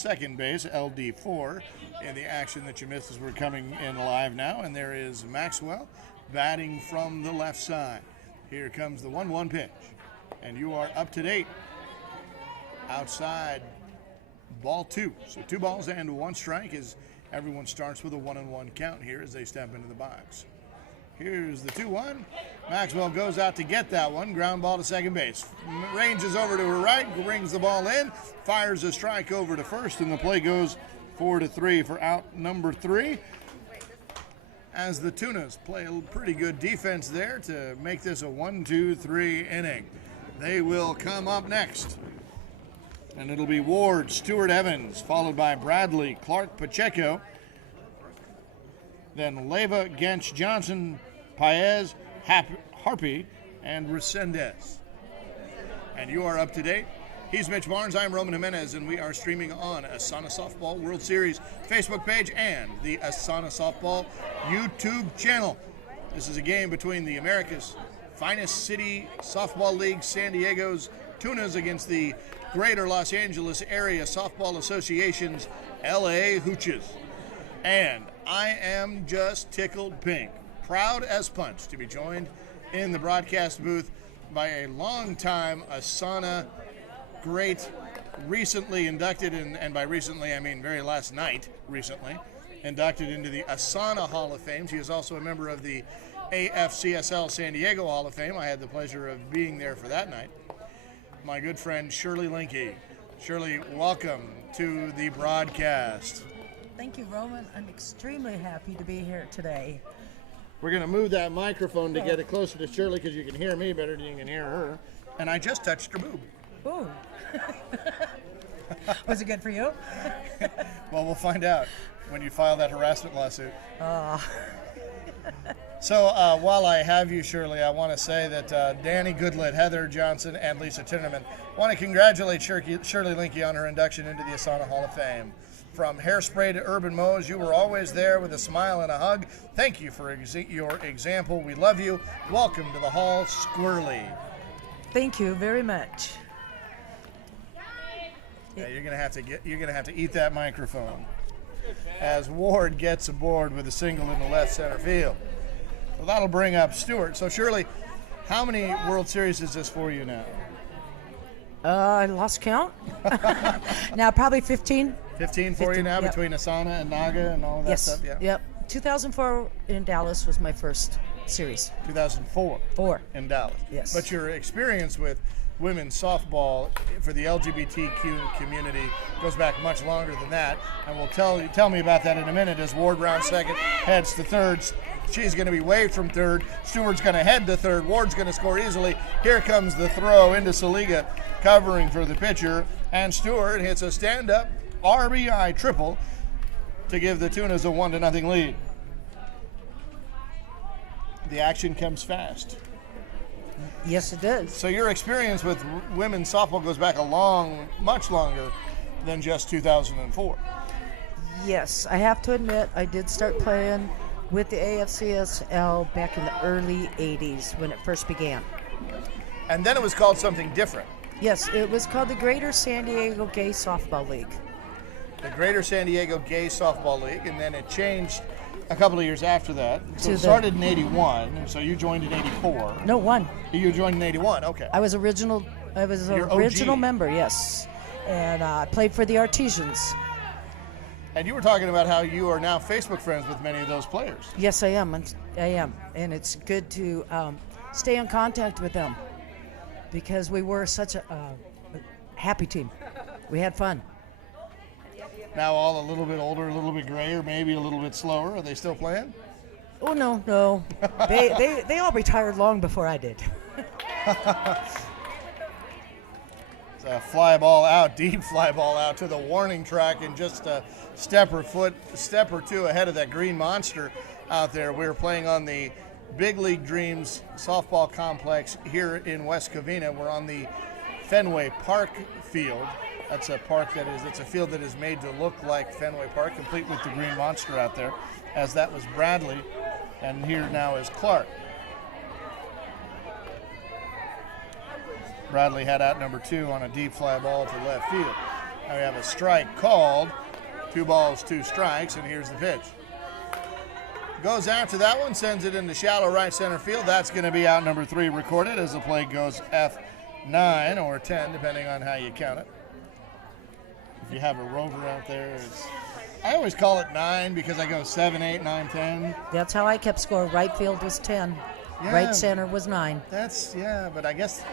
second base, LD4, in the action that you missed as we're coming in live now. And there is Maxwell batting from the left side. Here comes the 1-1 pitch. And you are up to date. Outside, ball 2. So 2 balls and 1 strike as everyone starts with a 1-1 count here as they step into the box. Here's the 2-1. Maxwell goes out to get that one. Ground ball to second base. Ranges over to her right, brings the ball in, fires a strike over to first, and the play goes 4-3 for out number 3. As the Tunas play a pretty good defense there to make this a 1-2-3 inning. They will come up next. And it'll be Ward, Stewart, Evans, followed by Bradley, Clark, Pacheco. Then Leyva, Gench, Johnson, Paez, Harpy, and Resendez. And you are up to date. He's Mitch Barnes, I'm Roman Jimenez, and we are streaming on ASANA Softball World Series Facebook page and the ASANA Softball YouTube channel. This is a game between the America's finest city softball league, San Diego's Tunas, against the Greater Los Angeles Area Softball Association's LA Hooches. And I am just tickled pink, proud as punch to be joined in the broadcast booth by a longtime ASANA great, recently inducted, and by recently I mean very last night, recently, inducted into the ASANA Hall of Fame. She is also a member of the AFCSL San Diego Hall of Fame. I had the pleasure of being there for that night. My good friend Shirley Linke. Shirley, welcome to the broadcast. Thank you, Roman. I'm extremely happy to be here today. We're going to move that microphone to get it closer to Shirley because you can hear me better than you can hear her. And I just touched her boob. Ooh. Was it good for you? Well, we'll find out when you file that harassment lawsuit. So while I have you, Shirley, I want to say that Danny Goodlett, Heather Johnson, and Lisa Tinnerman want to congratulate Shirley Linke on her induction into the ASANA Hall of Fame. From hairspray to urban mows, you were always there with a smile and a hug. Thank you for your example. We love you. Welcome to the Hall, Squirrely. Thank you very much. Yeah, you're gonna have to eat that microphone. As Ward gets aboard with a single in the left center field. So that'll bring up Stewart. So Shirley, how many World Series is this for you now? I lost count. Now probably 15. 15 for you now, yep. Between ASANA and Naga and all that stuff? Yeah. Yep. 2004 in Dallas was my first series. 2004 in Dallas. Yes. But your experience with women's softball for the LGBTQ community goes back much longer than that, and we'll tell me about that in a minute as Ward rounds second, heads to third. She's going to be waved from third. Stewart's going to head to third. Ward's going to score easily. Here comes the throw into Saliga, covering for the pitcher, and Stewart hits a stand-up RBI triple to give the Tunas a 1-0 lead. The action comes fast. Yes, it does. So your experience with women's softball goes back much longer than just 2004. Yes, I have to admit, I did start playing with the AFCSL back in the early 80s when it first began. And then it was called something different. Yes, it was called the Greater San Diego Gay Softball League. The Greater San Diego Gay Softball League, and then it changed a couple of years after that. So it started in 81, so you joined in 84. No, 1. You joined in 81, okay. I was an original member, yes. And I played for the Artesians. And you were talking about how you are now Facebook friends with many of those players. Yes, I am. And it's good to stay in contact with them because we were such a happy team. We had fun. Now all a little bit older, a little bit grayer, maybe a little bit slower. Are they still playing? Oh, no. They all retired long before I did. It's a fly ball out, deep fly ball out to the warning track, and just a step or two ahead of that green monster out there. We're playing on the Big League Dreams softball complex here in West Covina. We're on the Fenway Park field. That's a field that is made to look like Fenway Park, complete with the green monster out there, as that was Bradley, and here now is Clark. Bradley had out number 2 on a deep fly ball to left field. Now we have a strike called. 2 balls, 2 strikes, and here's the pitch. Goes after that one, sends it into shallow right center field. That's going to be out number 3 recorded as the play goes F9 or 10, depending on how you count it. If you have a rover out there, I always call it 9 because I go 7, 8, 9, 10. That's how I kept score. Right field was 10. Yeah, Right center was 9. But I guess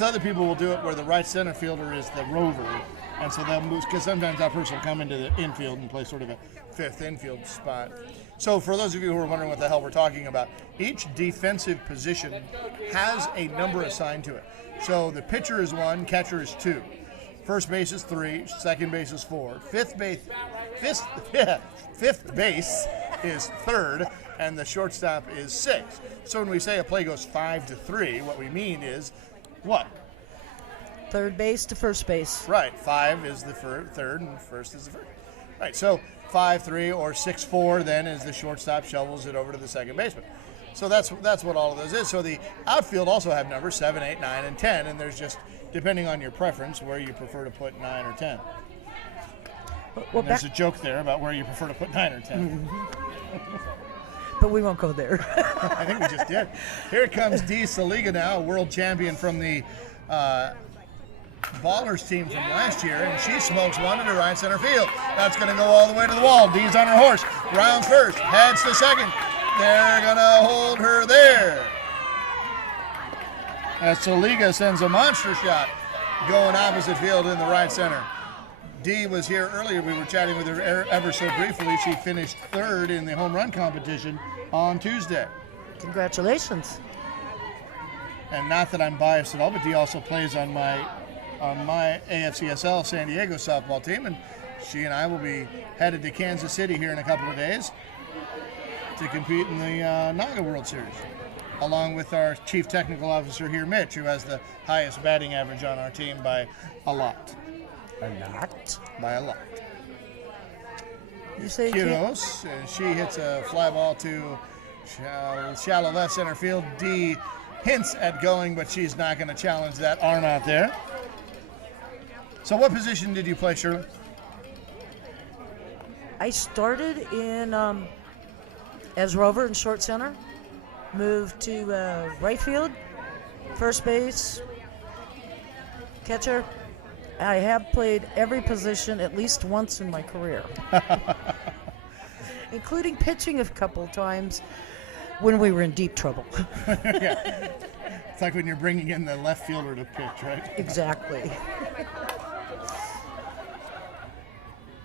other people will do it where the right center fielder is the rover, and so they'll move, because sometimes that person will come into the infield and play sort of a 5th infield spot. So for those of you who are wondering what the hell we're talking about, each defensive position has a number assigned to it. So the pitcher is 1, catcher is 2. First base is 3, second base is 4, fifth base is 3rd, and the shortstop is 6. So when we say a play goes 5-3, what we mean is what? Third base to first base. Right, 5 is the third, and first is the first. Right, so 5-3 or 6-4 then is the shortstop shovels it over to the second baseman. So that's what all of those is. So the outfield also have numbers 7, 8, 9, and 10, and there's just, depending on your preference, where you prefer to put 9 or 10. Well, there's a joke there about where you prefer to put 9 or 10. But we won't go there. I think we just did. Here comes D. Saliga now, a world champion from the Ballers team from last year, and she smokes one into right center field. That's going to go all the way to the wall. D's on her horse. Round first, heads to second. They're going to hold her there. As Saliga sends a monster shot going opposite field in the right center. Dee was here earlier. We were chatting with her ever so briefly. She finished 3rd in the home run competition on Tuesday. Congratulations. And not that I'm biased at all, but Dee also plays on my AFCSL San Diego softball team, and she and I will be headed to Kansas City here in a couple of days to compete in the NAGA World Series, along with our chief technical officer here, Mitch, who has the highest batting average on our team by a lot. By a lot. You say Quiros, and she hits a fly ball to shallow left center field. D hints at going, but she's not going to challenge that arm out there. So what position did you play, Shirley? I started in as rover in short center, moved to right field, first base, catcher. I have played every position at least once in my career, including pitching a couple times when we were in deep trouble. Yeah. It's like when you're bringing in the left fielder to pitch, right? Exactly.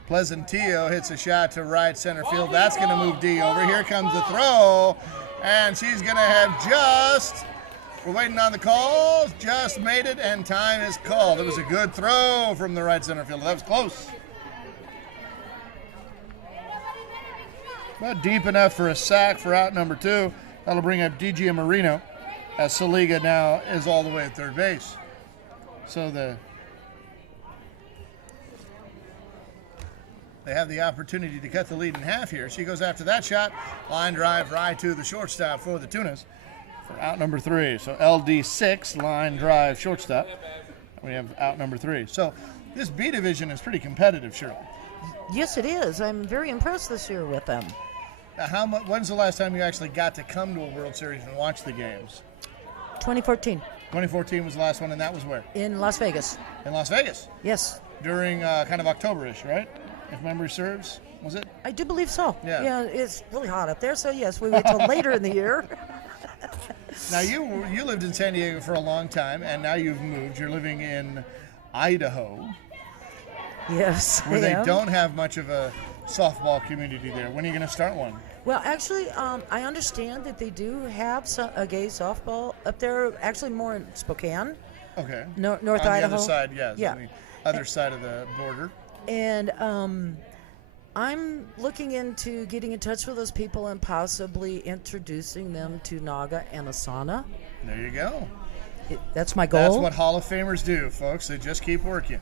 Pleasantillo hits a shot to right center field. That's going to move D over. Here comes the throw, and she's going to have just, we're waiting on the calls, just made it, and time is called. It was a good throw from the right center field. That was close. But deep enough for a sack for out number 2. That'll bring up DJ Marino, as Saliga now is all the way at third base. So they have the opportunity to cut the lead in half here. She goes after that shot. Line drive right to the shortstop for the Tunas for out number 3. So LD6, line drive shortstop. We have out number 3. So this B division is pretty competitive, Shirley. Yes, it is. I'm very impressed this year with them. Now, when's the last time you actually got to come to a World Series and watch the games? 2014. 2014 was the last one, and that was where? In Las Vegas. In Las Vegas? Yes. During kind of October-ish, right? If memory serves, was it? I do believe so. Yeah. Yeah, it's really hot up there, so yes, we wait till later in the year. Now, you lived in San Diego for a long time, and now you've moved. You're living in Idaho. Yes, where they don't have much of a softball community there. When are you going to start one? Well, actually, I understand that they do have a gay softball up there, actually more in Spokane. Okay. North on Idaho. On the other side, yes. Yeah. On the other side of the border. And I'm looking into getting in touch with those people and possibly introducing them to Naga and ASANA. There you go. That's my goal. That's what Hall of Famers do, folks. They just keep working.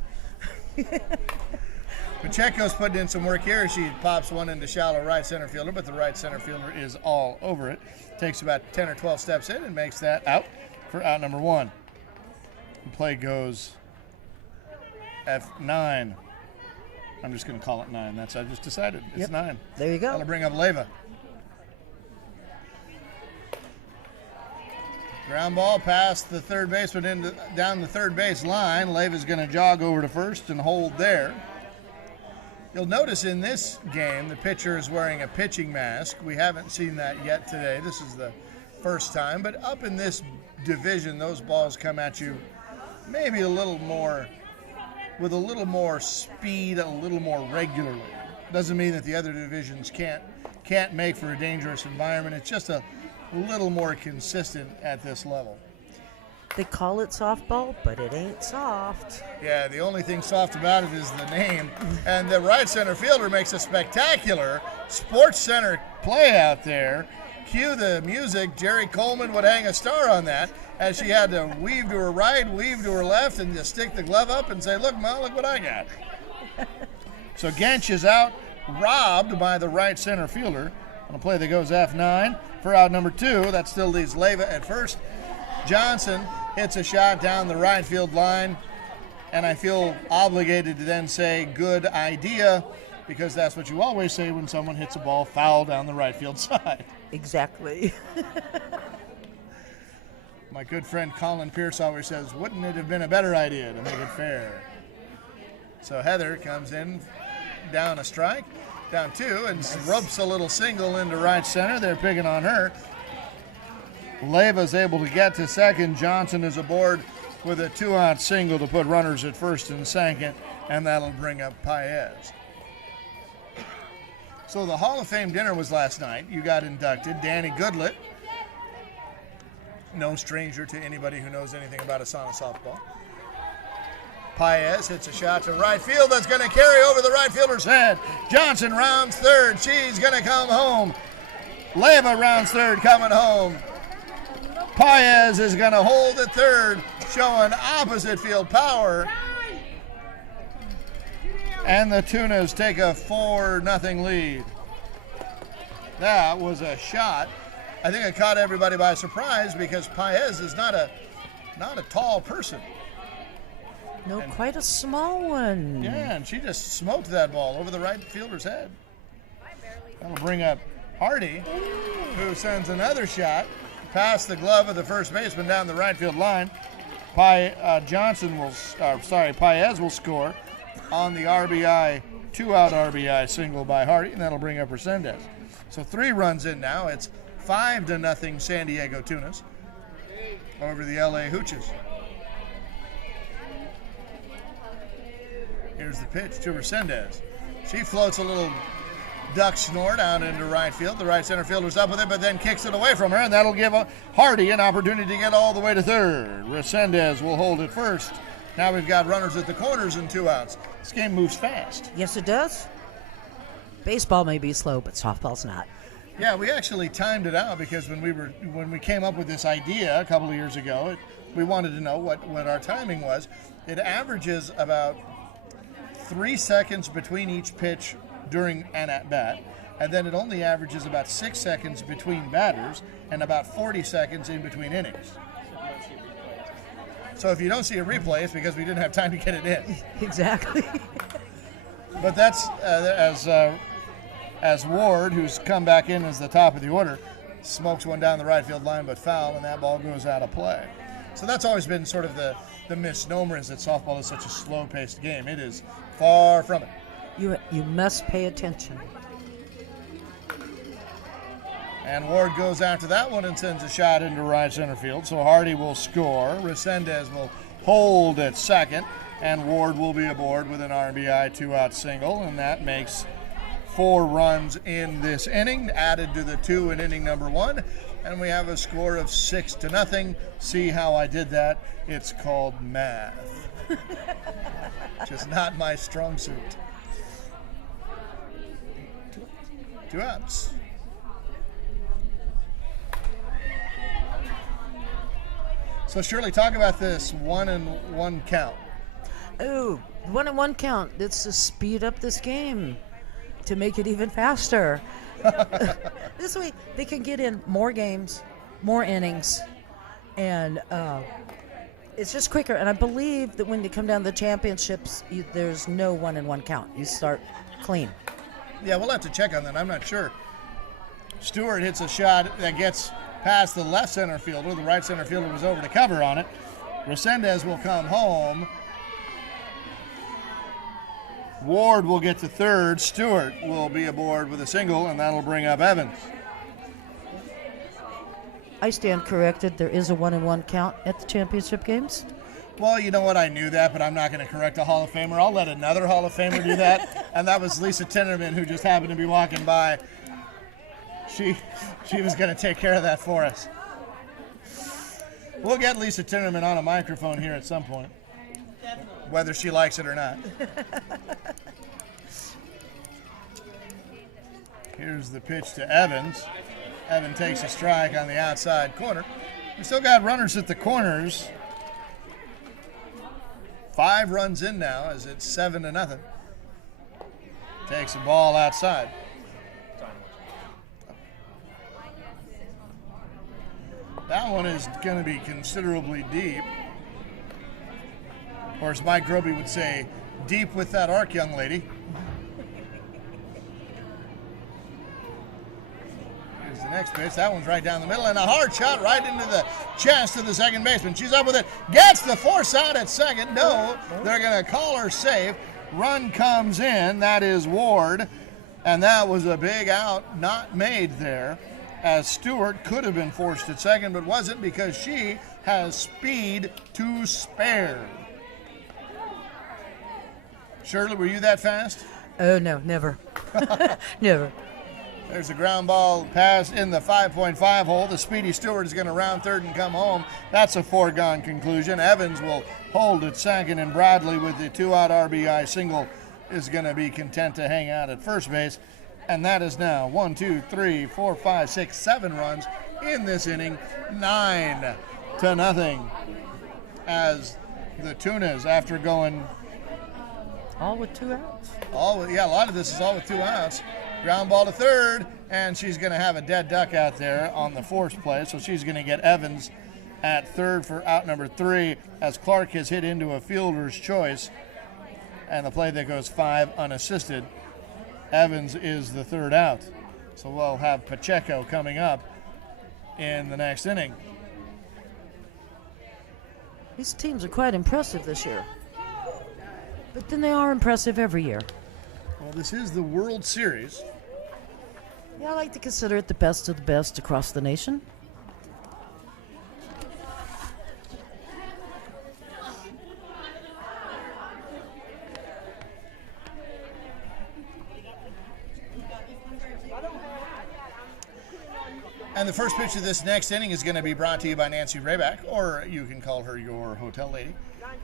Pacheco's putting in some work here. She pops one into shallow right center fielder, but the right center fielder is all over it. Takes about 10 or 12 steps in and makes that out for out number 1. The play goes F9. I'm just going to call it 9. I just decided. It's Yep. 9. There you go. That'll bring up Leva. Ground ball past the third baseman down the third base line. Leva's going to jog over to first and hold there. You'll notice in this game the pitcher is wearing a pitching mask. We haven't seen that yet today. This is the first time. But up in this division, those balls come at you maybe a little more, with a little more speed, a little more regularly. Doesn't mean that the other divisions can't make for a dangerous environment. It's just a little more consistent at this level. They call it softball, but it ain't soft. Yeah, the only thing soft about it is the name. And the right center fielder makes a spectacular Sports Center play out there. Cue the music. Jerry Coleman would hang a star on that, as she had to weave to her right, weave to her left, and just stick the glove up and say, look, Ma, look what I got. So Gensch is out, robbed by the right center fielder on a play that goes F9 for out number 2. That still leaves Leva at first. Johnson hits a shot down the right field line, and I feel obligated to then say good idea, because that's what you always say when someone hits a ball foul down the right field side. Exactly. My good friend Colin Pierce always says, wouldn't it have been a better idea to make it fair? So Heather comes in down a strike, down 2, and ropes a little single into right center. They're picking on her. Leva's able to get to second. Johnson is aboard with a 2-out single to put runners at first and second, and that'll bring up Paez. So the Hall of Fame dinner was last night. You got inducted. Danny Goodlett, no stranger to anybody who knows anything about ASANA softball. Paez hits a shot to right field that's going to carry over the right fielder's head. Johnson rounds third. She's going to come home. Leva rounds third, coming home. Paez is going to hold at third, showing opposite field power. And the Tunas take a 4-0 lead. That was a shot. I think it caught everybody by surprise, because Paez is not a tall person. No, quite a small one. Yeah, and she just smoked that ball over the right fielder's head. That'll bring up Hardy, who sends another shot past the glove of the first baseman down the right field line. Paez will score on the RBI, 2-out RBI single by Hardy, and that'll bring up Resendez. So 3 runs in now. It's 5-0 San Diego Tunas over the LA Hooches. Here's the pitch to Resendez. She floats a little duck snort out into right field. The right center fielder's up with it, but then kicks it away from her, and that'll give Hardy an opportunity to get all the way to third. Resendez will hold it first. Now we've got runners at the corners and 2 outs. This game moves fast. Yes, it does. Baseball may be slow, but softball's not. Yeah, we actually timed it out, because when we came up with this idea a couple of years ago, we wanted to know what our timing was. It averages about 3 seconds between each pitch during an at-bat, and then it only averages about 6 seconds between batters and about 40 seconds in between innings. So if you don't see a replay, it's because we didn't have time to get it in. Exactly. But that's as Ward, who's come back in as the top of the order, smokes one down the right field line but foul, and that ball goes out of play. So that's always been sort of the misnomer, is that softball is such a slow-paced game. It is far from it. You must pay attention. And Ward goes after that one and sends a shot into right center field. So Hardy will score. Resendez will hold at second. And Ward will be aboard with an RBI 2-out single. And that makes 4 runs in this inning, added to the 2 in inning number 1. And we have a score of 6-0. See how I did that? It's called math. Just not my strong suit. 2 outs. So Shirley, talk about this 1-1 count. Oh, 1-1 count. It's to speed up this game, to make it even faster. This way they can get in more games, more innings, and It's just quicker, and I believe that when you come down to the championships, there's no 1-1 count. You start clean. Yeah, we'll have to check on that. I'm not sure. Stewart hits a shot that gets past the left center fielder. The right center fielder was over to cover on it. Resendez will come home. Ward will get to third. Stewart will be aboard with a single, and that'll bring up Evans. I stand corrected. There is a 1-1 count at the championship games. Well, you know what? I knew that, but I'm not going to correct a Hall of Famer. I'll let another Hall of Famer do that, and that was Lisa Tinnerman, who just happened to be walking by. She was going to take care of that for us. We'll get Lisa Tinnerman on a microphone here at some point, whether she likes it or not. Here's the pitch to Evans. Evan takes a strike on the outside corner. We still got runners at the corners. 5 runs in now as it's 7-0. Takes the ball outside. That one is going to be considerably deep. Or as Mike Groby would say, deep with that arc, young lady. Here's the next pitch. That one's right down the middle, and a hard shot right into the chest of the second baseman. She's up with it. Gets the force out at second. No, they're going to call her safe. Run comes in. That is Ward. And that was a big out not made there, as Stewart could have been forced at second, but wasn't because she has speed to spare. Shirley, were you that fast? Oh, no, never. Never. There's a ground ball pass in the 5.5 hole. The speedy Stewart is going to round third and come home. That's a foregone conclusion. Evans will hold at second, and Bradley with the 2-out RBI single is going to be content to hang out at first base. And that is now 1, 2, 3, 4, 5, 6, 7 runs in this inning, 9-0. As the Tunas, after going all with 2 outs. A lot of this is all with 2 outs. Ground ball to third, and she's going to have a dead duck out there on the forced play, so she's going to get Evans at third for out number 3, as Clark has hit into a fielder's choice, and the play that goes 5 unassisted. Evans is the third out. So we'll have Pacheco coming up in the next inning. These teams are quite impressive this year. But then they are impressive every year. Well, this is the World Series. Yeah, I like to consider it the best of the best across the nation. And the first pitch of this next inning is going to be brought to you by Nancy Rayback, or you can call her your hotel lady.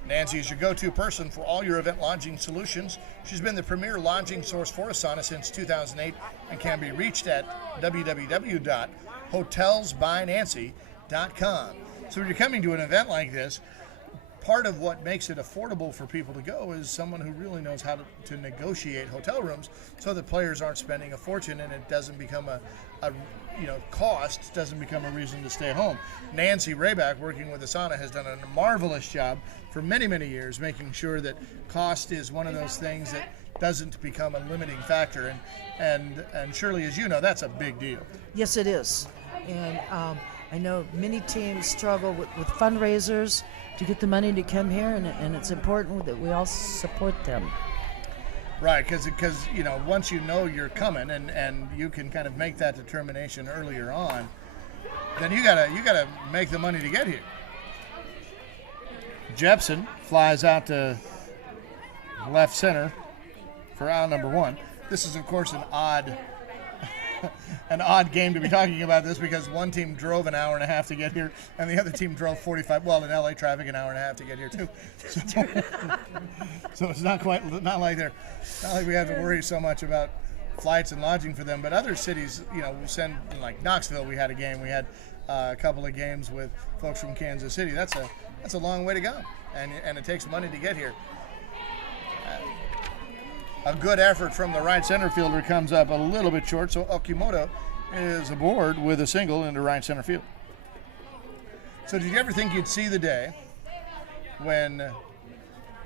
Nancy is your go-to person for all your event lodging solutions. She's been the premier lodging source for ASANA since 2008 and can be reached at www.hotelsbynancy.com. So when you're coming to an event like this, part of what makes it affordable for people to go is someone who really knows how to negotiate hotel rooms so that players aren't spending a fortune and it doesn't become cost doesn't become a reason to stay home. Nancy Rayback, working with ASANA, has done a marvelous job for many, many years, making sure that cost is one of those things that doesn't become a limiting factor. And surely, as you know, that's a big deal. Yes, it is. And I know many teams struggle with fundraisers to get the money to come here, and it's important that we all support them. Right, because once you know you're coming and you can kind of make that determination earlier on, then you gotta make the money to get here. Jepson flies out to left center for out number 1. This is, of course, an odd game to be talking about this, because one team drove an hour and a half to get here and the other team drove 45, well, in LA traffic, an hour and a half to get here too. So it's not like we have to worry so much about flights and lodging for them, but other cities, we send, like Knoxville, we had a game, we had a couple of games with folks from Kansas City. That's a long way to go, and it takes money to get here. A good effort from the right center fielder comes up a little bit short, so Okimoto is aboard with a single into right center field. So did you ever think you'd see the day when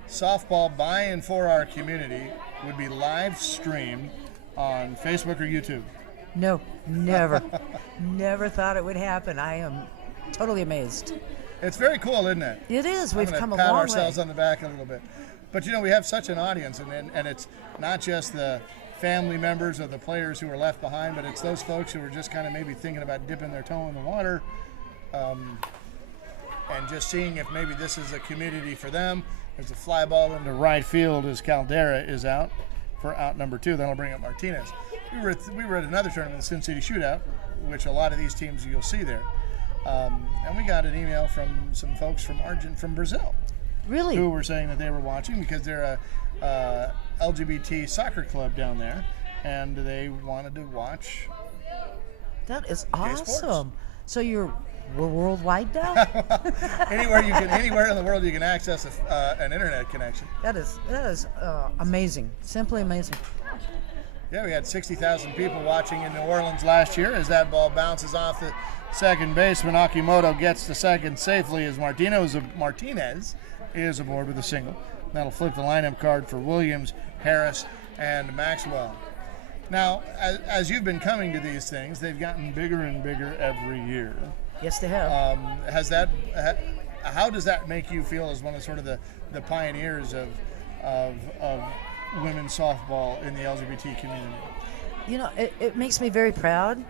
softball by and for our community would be live streamed on Facebook or YouTube? No, never. Never thought it would happen. I am totally amazed. It's very cool, isn't it? It is. We've come a pat long ourselves way. on the back a little bit. But, we have such an audience, and it's not just the family members of the players who are left behind, but it's those folks who are just kind of maybe thinking about dipping their toe in the water and just seeing if maybe this is a community for them. There's a fly ball into right field as Caldera is out for out number 2. That'll bring up Martinez. We were at another tournament, the Sin City Shootout, which a lot of these teams you'll see there. And we got an email from some folks from Brazil. Really? Who were saying that they were watching because they're a LGBT soccer club down there, and they wanted to watch. That is gay awesome. sports. So we're worldwide now? Anywhere in the world you can access an internet connection. That is amazing. Simply amazing. Yeah, we had 60,000 people watching in New Orleans last year as that ball bounces off the second baseman. Akimoto gets to second safely as Martinez is aboard with a single. That'll flip the lineup card for Williams, Harris, and Maxwell. Now, as you've been coming to these things, they've gotten bigger and bigger every year. Yes, they have. How does that make you feel as one of sort of the pioneers of women's softball in the LGBT community? It makes me very proud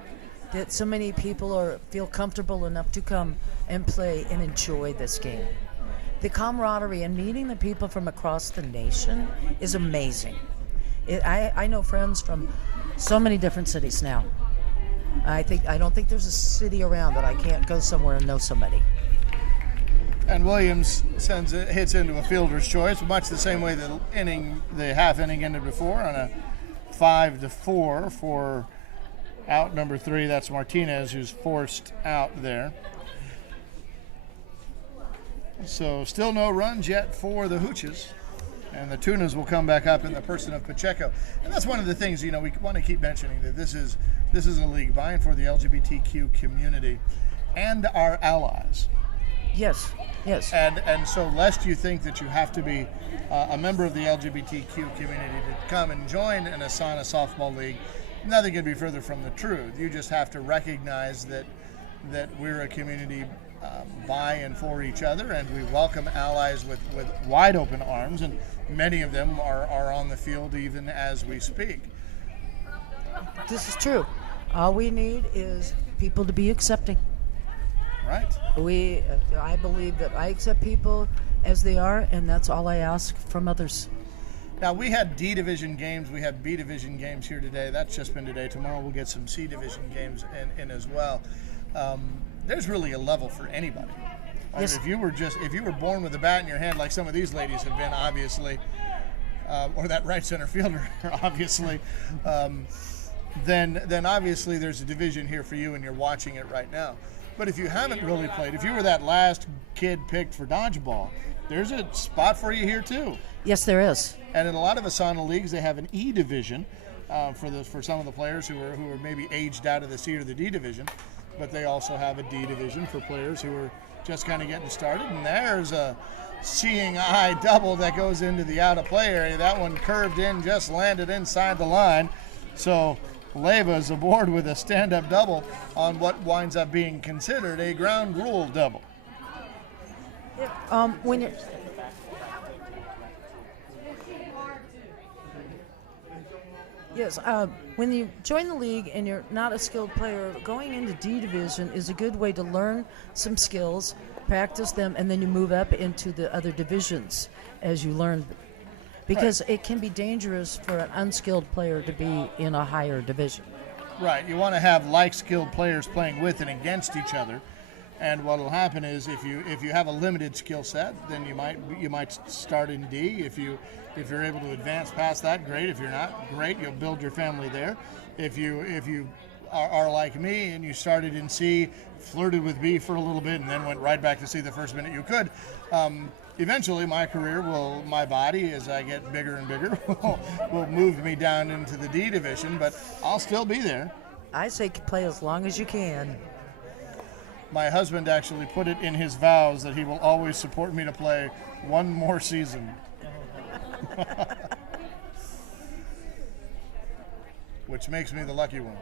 that so many people feel comfortable enough to come and play and enjoy this game. The camaraderie and meeting the people from across the nation is amazing. I know friends from so many different cities now. I don't think there's a city around that I can't go somewhere and know somebody. And Williams hits into a fielder's choice, much the same way the half inning ended before, on a 5-4 for out number 3. That's Martinez, who's forced out there. So still no runs yet for the Hooches. And the Tunas will come back up in the person of Pacheco. And that's one of the things, we want to keep mentioning, that this is a league by and for the LGBTQ community and our allies. Yes. And so lest you think that you have to be a member of the LGBTQ community to come and join an ASANA softball league, nothing could be further from the truth. You just have to recognize that we're a community by and for each other, and we welcome allies with wide open arms, and many of them are on the field even as we speak. This is true. All we need is people to be accepting. Right. I believe that I accept people as they are, and that's all I ask from others. Now, we had D Division games. We have B Division games here today. That's just been today. Tomorrow we'll get some C Division games in as well. There's really a level for anybody. Yes. If you were born with a bat in your hand like some of these ladies have been, obviously, or that right center fielder, obviously, then obviously there's a division here for you, and you're watching it right now. But if you haven't really played, if you were that last kid picked for dodgeball, there's a spot for you here too. Yes, there is. And in a lot of ASANA leagues, they have an E division for some of the players who are maybe aged out of the C or the D division. But they also have a D division for players who are just kind of getting started. And there's a seeing eye double that goes into the out of play area. That one curved in, just landed inside the line. So Leyva's aboard with a stand-up double on what winds up being considered a ground rule double. When you're Yes, when you join the league and you're not a skilled player, going into D division is a good way to learn some skills, practice them, and then you move up into the other divisions as you learn. Because it can be dangerous for an unskilled player to be in a higher division. Right, you want to have like-skilled players playing with and against each other. And what will happen is if you have a limited skill set, then you might start in D. If you're able to advance past that, great. If you're not, great. You'll build your family there. If you are like me and you started in C, flirted with B for a little bit, and then went right back to C the first minute you could, eventually my body, as I get bigger and bigger, will move me down into the D division. But I'll still be there. I say play as long as you can. My husband actually put it in his vows that he will always support me to play one more season. Which makes me the lucky one.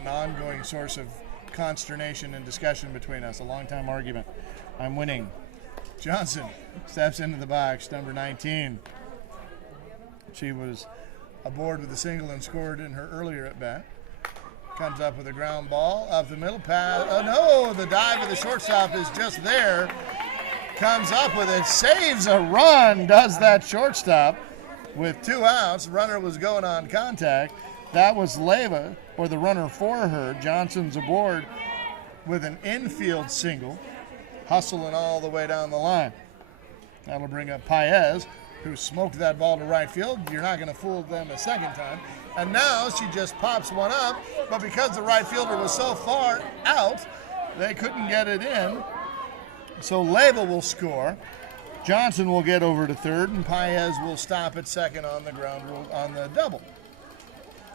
An ongoing source of consternation and discussion between us, a long-time argument. I'm winning. Johnson steps into the box, number 19. She was aboard with a single and scored in her earlier at bat. Comes up with a ground ball up the middle pass. Oh no, the dive of the shortstop is just there. Comes up with it, saves a run, does that shortstop with 2 outs. Runner was going on contact. That was Leva, or the runner for her. Johnson's aboard with an infield single, hustling all the way down the line. That'll bring up Paez, who smoked that ball to right field. You're not going to fool them a second time. And now she just pops one up, but because the right fielder was so far out, they couldn't get it in. So Leva will score. Johnson will get over to third, and Paez will stop at second on the ground rule on the double.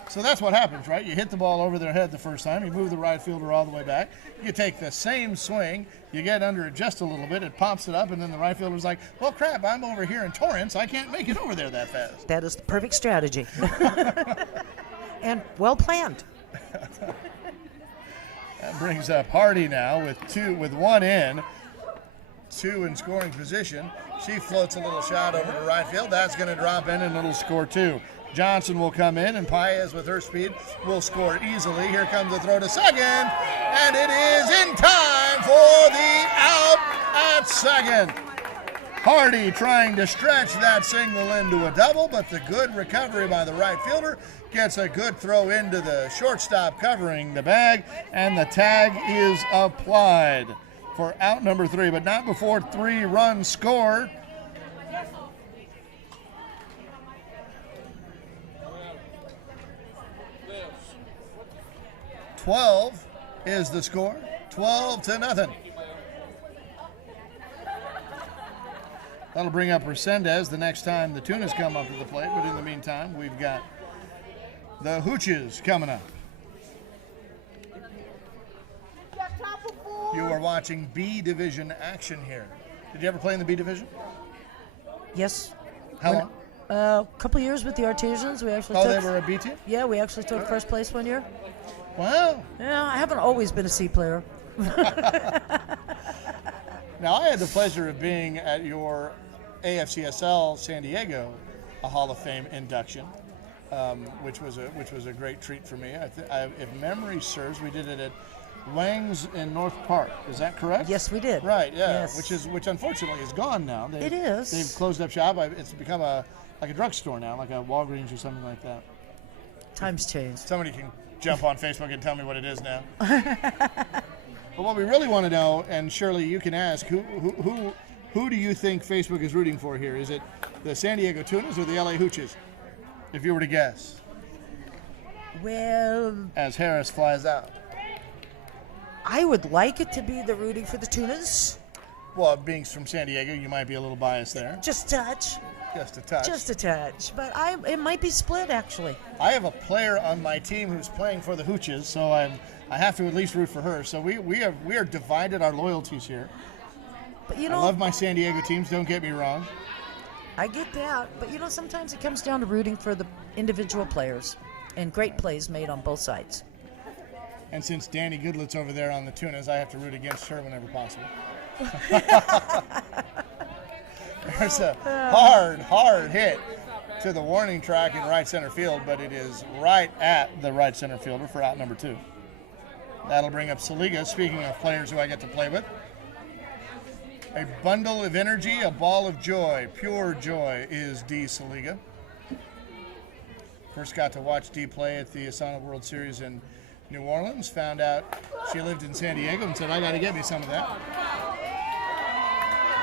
So that's what happens, right? You hit the ball over their head the first time, you move the right fielder all the way back, you take the same swing, you get under it just a little bit, it pops it up, and then the right fielder's like, well, crap, I'm over here in Torrance, I can't make it over there that fast. That is the perfect strategy. And well planned. That brings up Hardy now with one in, 2 in scoring position. She floats a little shot over to right field. That's going to drop in, and it'll score 2. Johnson will come in, and Paez with her speed will score easily. Here comes the throw to second, and it is in time for the out at second. Hardy trying to stretch that single into a double, but the good recovery by the right fielder gets a good throw into the shortstop covering the bag, and the tag is applied for out number 3, but not before 3 runs scored. $12 is the score, 12-0. That'll bring up Resendez the next time the Tunas come up to the plate, but in the meantime, we've got the Hooches coming up. You are watching B Division action here. Did you ever play in the B Division? Yes. How long? A couple years with the Artesians. We actually They were a B team? Yeah, we actually took first place one year. Wow. Yeah, I haven't always been a C player. Now, I had the pleasure of being at your AFCSL San Diego Hall of Fame induction, which was a great treat for me. If memory serves, we did it at Wang's in North Park. Is that correct? Yes, we did. Right. Yeah. Yes. Which unfortunately is gone now. It is. They've closed up shop. It's become like a drugstore now, like a Walgreens or something like that. Times changed. Somebody can jump on Facebook and tell me what it is now. But what we really want to know, and Shirley, you can ask, who do you think Facebook is rooting for here? Is it the San Diego Tunas or the LA Hooches? If you were to guess. Well, as Harris flies out. I would like it to be the rooting for the Tunas. Well, being from San Diego, you might be a little biased there. Just a touch. Just a touch. Just a touch. But it might be split, actually. I have a player on my team who's playing for the Hooches, so I have to at least root for her. So we are divided our loyalties here. But I love my San Diego teams, don't get me wrong. I get that. But sometimes it comes down to rooting for the individual players. And great plays made on both sides. And since Danny Goodlet's over there on the Tunas, I have to root against her whenever possible. There's a hard hit to the warning track in right center field, but it is right at the right center fielder for out number 2. That'll bring up Saliga. Speaking of players who I get to play with, a bundle of energy, a ball of joy, pure joy is Dee Saliga. First got to watch Dee play at the ASANA World Series in New Orleans. Found out she lived in San Diego and said, I got to get me some of that.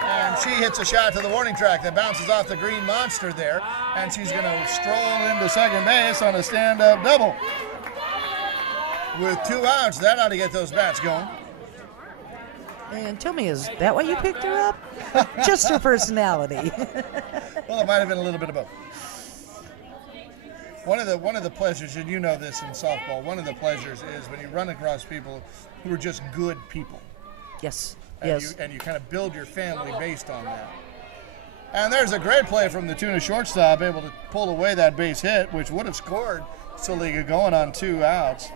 And she hits a shot to the warning track that bounces off the green monster there, and she's going to stroll into second base on a stand-up double. With 2 outs, that ought to get those bats going. And tell me, is that why you picked her up? Just her personality. Well, it might have been a little bit of both. One of the pleasures, and you know this in softball, one of the pleasures is when you run across people who are just good people. Yes. And Yes. you kind of build your family based on that. And there's a great play from the Tuna shortstop, able to pull away that base hit, which would have scored Saliga going on 2 outs.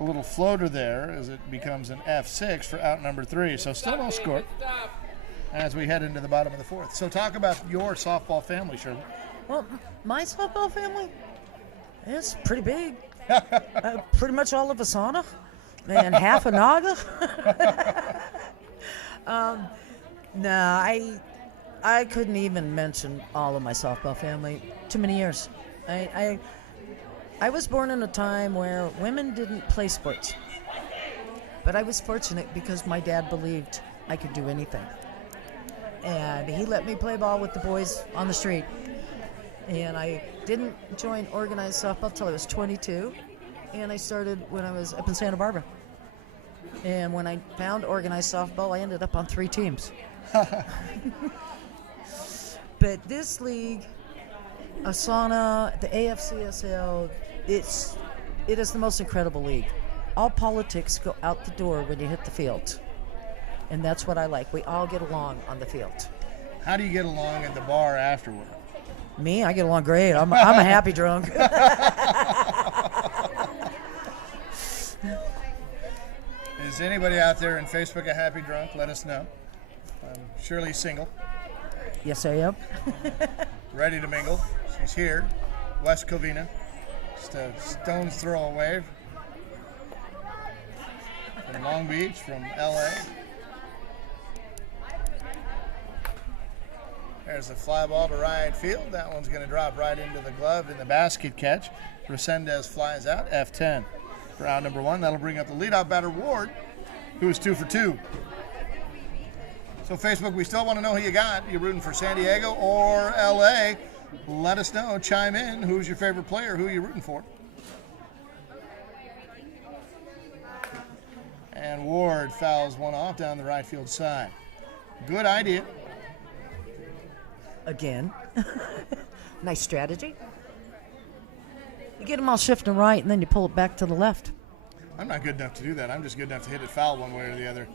A little floater there as it becomes an F6 for out number 3. So still no score as we head into the bottom of the 4th. So talk about your softball family, Shirley. Well, my softball family is pretty big. Pretty much all of ASANA and half of Naga. No, I couldn't even mention all of my softball family. Too many years. I was born in a time where women didn't play sports. But I was fortunate because my dad believed I could do anything. And he let me play ball with the boys on the street. And I didn't join organized softball until I was 22. And I started when I was up in Santa Barbara. And when I found organized softball, I ended up on 3 teams. But this league, ASANA, the AFCSL, it is the most incredible league. All politics go out the door when you hit the field. And that's what I like. We all get along on the field. How do you get along at the bar afterward? Me, I get along great. I'm a happy drunk. Is anybody out there in Facebook a happy drunk? Let us know. Shirley's single. Yes, I am. Ready to mingle. She's here. West Covina. Just a stone's throw away from Long Beach, from LA. There's a fly ball to right field. That one's going to drop right into the glove in the basket catch. Resendez flies out. F10 for out number 1. That'll bring up the leadoff batter, Ward, who is 2 for 2. So Facebook, we still want to know who you got. You rooting for San Diego or LA? Let us know. Chime in. Who's your favorite player? Who are you rooting for? And Ward fouls one off down the right field side. Good idea. Again. Nice strategy. You get them all shifting right, and then you pull it back to the left. I'm not good enough to do that. I'm just good enough to hit it foul one way or the other.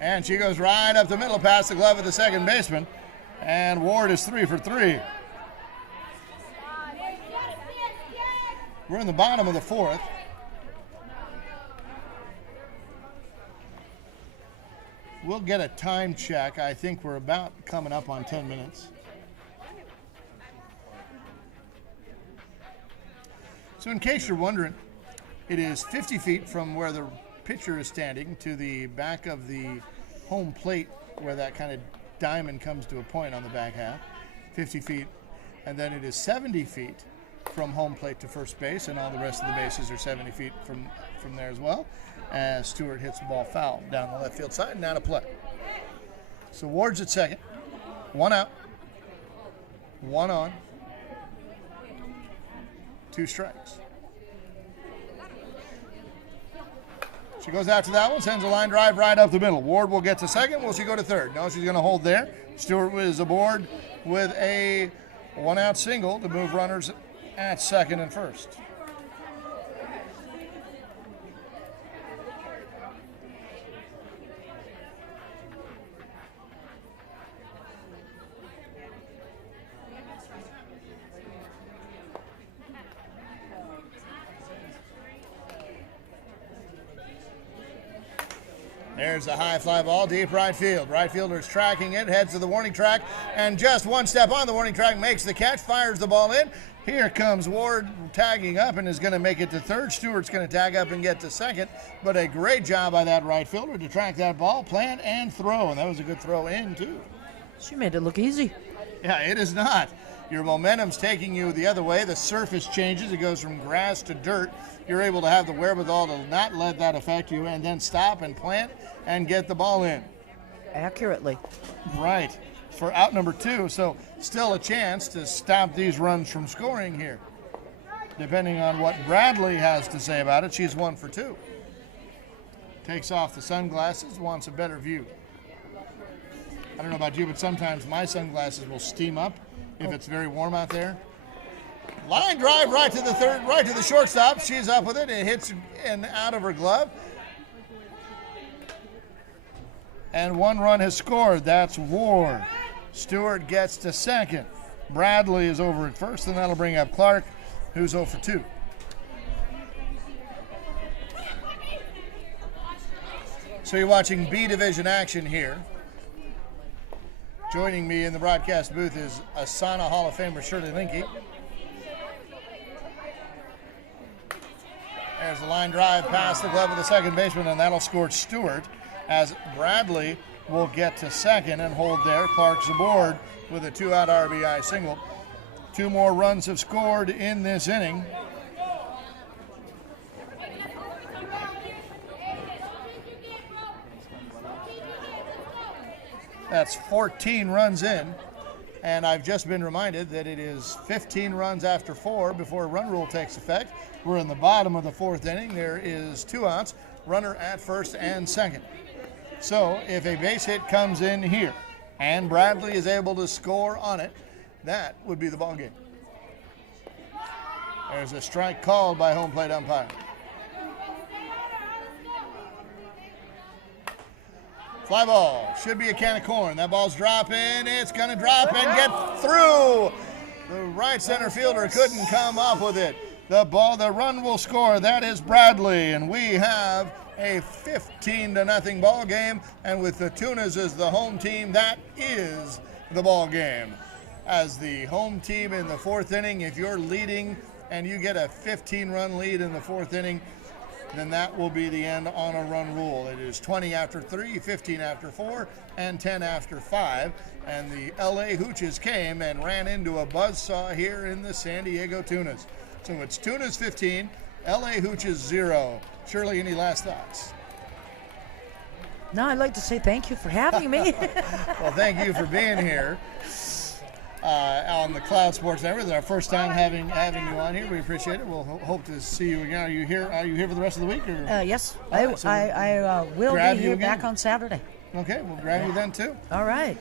And she goes right up the middle past the glove of the second baseman. And Ward is 3 for 3. We're in the bottom of the 4th. We'll get a time check. I think we're about coming up on 10 minutes. So in case you're wondering, it is 50 feet from where the pitcher is standing to the back of the home plate where that kind of diamond comes to a point on the back half. 50 feet. And then it is 70 feet from home plate to first base, and all the rest of the bases are 70 feet from there as well, as Stewart hits the ball foul down the left field side and out of play. So Ward's at second. 1 out. 1 on. 2 strikes. She goes out to that one, sends a line drive right up the middle. Ward will get to second. Will she go to third? No, she's going to hold there. Stewart is aboard with a 1-out single to move runners at second and first. There's a high fly ball, deep right field. Right fielder's tracking it, heads to the warning track, and just one step on the warning track makes the catch, fires the ball in. Here comes Ward tagging up and is going to make it to third. Stewart's going to tag up and get to second, but a great job by that right fielder to track that ball, plant, and throw, and that was a good throw in, too. She made it look easy. Yeah, it is not. Your momentum's taking you the other way. The surface changes. It goes from grass to dirt. You're able to have the wherewithal to not let that affect you and then stop and plant and get the ball in. Accurately. Right. For out number 2. So still a chance to stop these runs from scoring here. Depending on what Bradley has to say about it, she's 1 for 2. Takes off the sunglasses, wants a better view. I don't know about you, but sometimes my sunglasses will steam up if it's very warm out there. Line drive right to the third, right to the shortstop. She's up with it. It hits and out of her glove. And 1 run has scored. That's Ward. Stewart gets to second. Bradley is over at first, and that'll bring up Clark, who's 0 for 2. So you're watching B Division action here. Joining me in the broadcast booth is ASANA Hall of Famer Shirley Linke. There's the line drive past the glove of the second baseman, and that'll score Stewart as Bradley will get to second and hold there. Clark's aboard with a 2-out RBI single. 2 more runs have scored in this inning. That's 14 runs in, and I've just been reminded that it is 15 runs after 4 before a run rule takes effect. We're in the bottom of the 4th inning. There is 2 outs, runner at first and second. So if a base hit comes in here and Bradley is able to score on it, that would be the ball game. There's a strike called by home plate umpire. Fly ball. Should be a can of corn. That ball's dropping. It's going to drop and get through. The right center fielder couldn't come up with it. The run will score. That is Bradley. And we have a 15-0 ball game. And with the Tunas as the home team, that is the ball game. As the home team in the 4th inning, if you're leading and you get a 15-run lead in the 4th inning, then that will be the end on a run rule. It is 20 after 3, 15 after 4, and 10 after 5. And the LA Hooches came and ran into a buzzsaw here in the San Diego Tunas. So it's Tunas 15, LA Hooches 0. Shirley, any last thoughts? No, I'd like to say thank you for having me. Well, thank you for being here on the Cloud Sports Network. It's our first time having you on here. We appreciate it. We'll hope to see you again. Are you here for the rest of the week? Or? Yes, Right, so I will be here back on Saturday. Okay, we'll grab you then too. All right.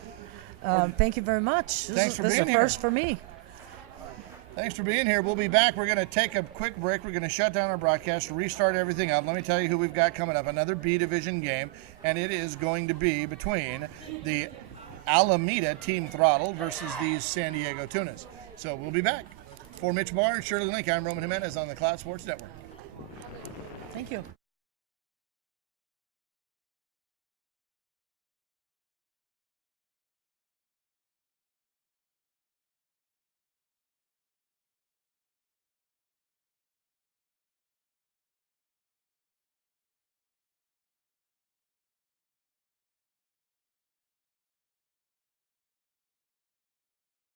Thank you very much. This is a first for me. Thanks for being here. We'll be back. We're going to take a quick break. We're going to shut down our broadcast, restart everything up. Let me tell you who we've got coming up. Another B Division game, and it is going to be between the Alameda Team Throttle versus these San Diego Tunas. So we'll be back. For Mitch Barnes, Shirley Linke, I'm Roman Jimenez on the Cloud Sports Network. Thank you.